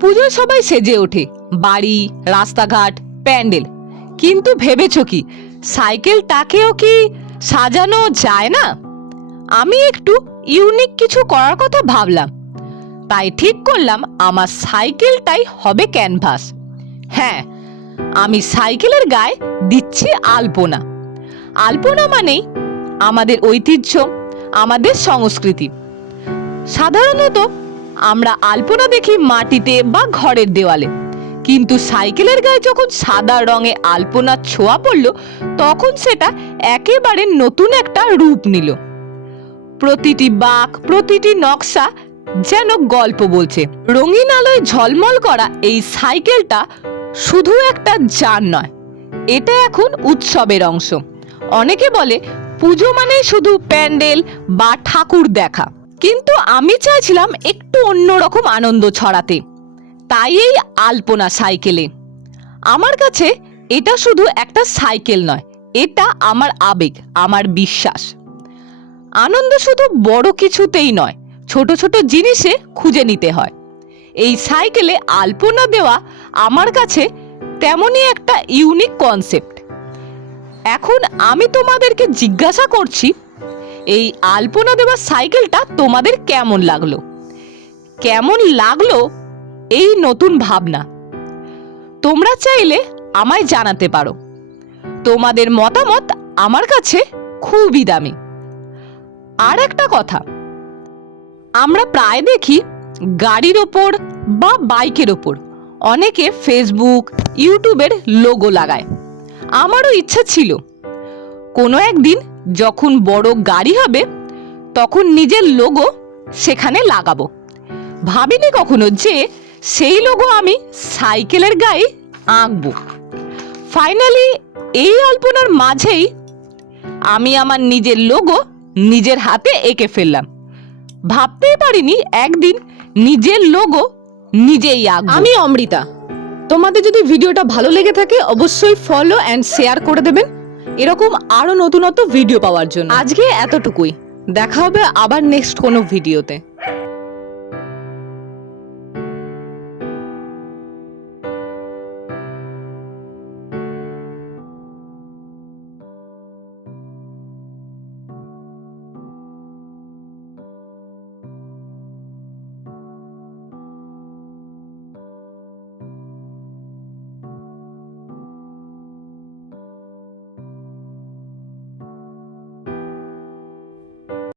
পুজোয় সবাই সেজে ওঠে, বাড়ি, রাস্তাঘাট, প্যান্ডেল। কিন্তু ভেবেছো কি সাইকেলটাকেও কি সাজানো যায় না? আমি একটু ইউনিক কিছু করার কথা ভাবলাম, তাই ঠিক করলাম আমার সাইকেলটাই হবে ক্যানভাস। হ্যাঁ, আমি সাইকেলের গায়ে দিচ্ছি আলপনা। আলপনা মানেই আমাদের ঐতিহ্য, আমাদের সংস্কৃতি। সাধারণত আমরা আলপনা দেখি মাটিতে বা ঘরের দেওয়ালে, কিন্তু সাইকেলের গায়ে যখন সাদা রঙে আলপনার ছোঁয়া পড়ল, তখন সেটা একেবারে নতুন একটা রূপ নিল। প্রতিটি বাঁক, প্রতিটি নকশা যেন গল্প বলছে। রঙিন আলোয় ঝলমল করা এই সাইকেলটা শুধু একটা যান নয়, এটা এখন উৎসবের অংশ। অনেকে বলে পুজো মানে শুধু প্যান্ডেল বা ঠাকুর দেখা, কিন্তু আমি চাইছিলাম একটু অন্যরকম আনন্দ ছড়াতে। তাই এই আলপনা সাইকেলে। আমার কাছে এটা শুধু একটা সাইকেল নয়, এটা আমার আবেগ, আমার বিশ্বাস। আনন্দ শুধু বড় কিছুতেই নয়, ছোট ছোট জিনিসে খুঁজে নিতে হয়। এই সাইকেলে আলপনা দেওয়া আমার কাছে তেমনই একটা ইউনিক কনসেপ্ট। এখন আমি তোমাদেরকে জিজ্ঞাসা করছি, এই আলপনা দেওয়া সাইকেলটা তোমাদের কেমন লাগলো? কেমন লাগলো এই নতুন ভাবনা? তোমরা চাইলে আমায় জানাতে পারো। তোমাদের মতামত আমার কাছে খুবই দামি। আর একটা কথা, আমরা প্রায় দেখি গাড়ির ওপর বা বাইকের ওপর অনেকে ফেসবুক, ইউটিউবের লোগো লাগায়। আমারও ইচ্ছা ছিল কোনো একদিন যখন বড় গাড়ি হবে তখন নিজের লোগো সেখানে লাগাবো। ভাবিনি কখনো যে সেই লোগো আমি সাইকেলের গায়ে আঁকবো। ফাইনালি এই আলপনার মাঝেই আমি আমার নিজের লোগো নিজের হাতে এঁকে ফেললাম। ভাবতেই পারিনি একদিন নিজের লোগো নিজেই আঁকবো। আমি অমৃতা। তোমাদের যদি ভিডিওটা ভালো লেগে থাকে অবশ্যই ফলো অ্যান্ড শেয়ার করে দেবেন এরকম আরো নতুন ভিডিও পাওয়ার জন্য। আজকে এতটুকুই, দেখা হবে আবার নেক্সট কোনো ভিডিওতে।